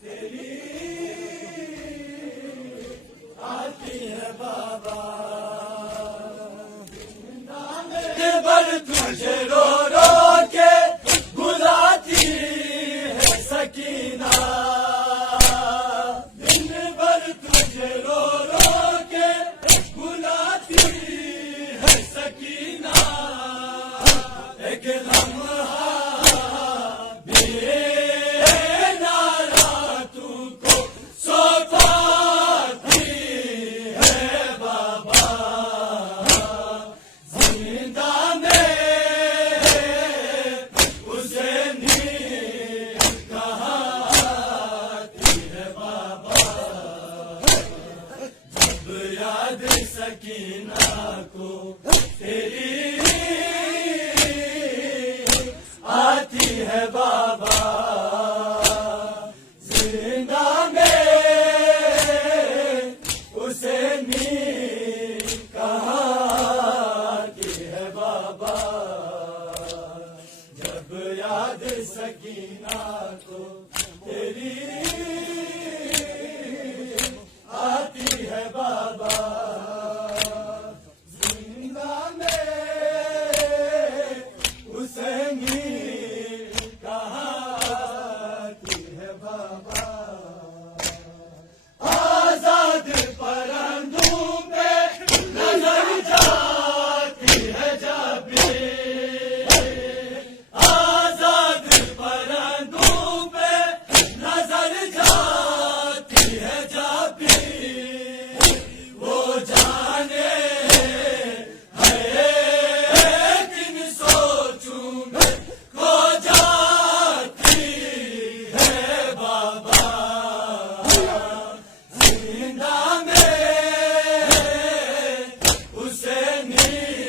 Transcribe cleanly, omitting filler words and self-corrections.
تیری آتی ہے بابا بر تجھے رو رو کے بلاتی ہے سکینہ دن بھر تجھے رو رو کے بلاتی ہے سکینہ ایک لمحہ بھی نارا تو کو سوپاتی ہے بابا زندہ میں اسے نیند کہاں آتی ہے بابا جب یاد سکینہ کو تیری آتی ہے بابا زندہ میں اسے نیند کہاں آتی ہے بابا جب یاد سکینہ کو تیری آتی ہے بابا زندہ میں اسے نیند کہاں آتی ہے بابا آزاد پرندوں پہ نظر جاتی ہے جب بھی آزاد پرندوں پہ نظر جاتی ہے جب بھی وہ جانے ہے کن سوچوں میں کھو جاتی ہے بابا زندہ میں اسے نیند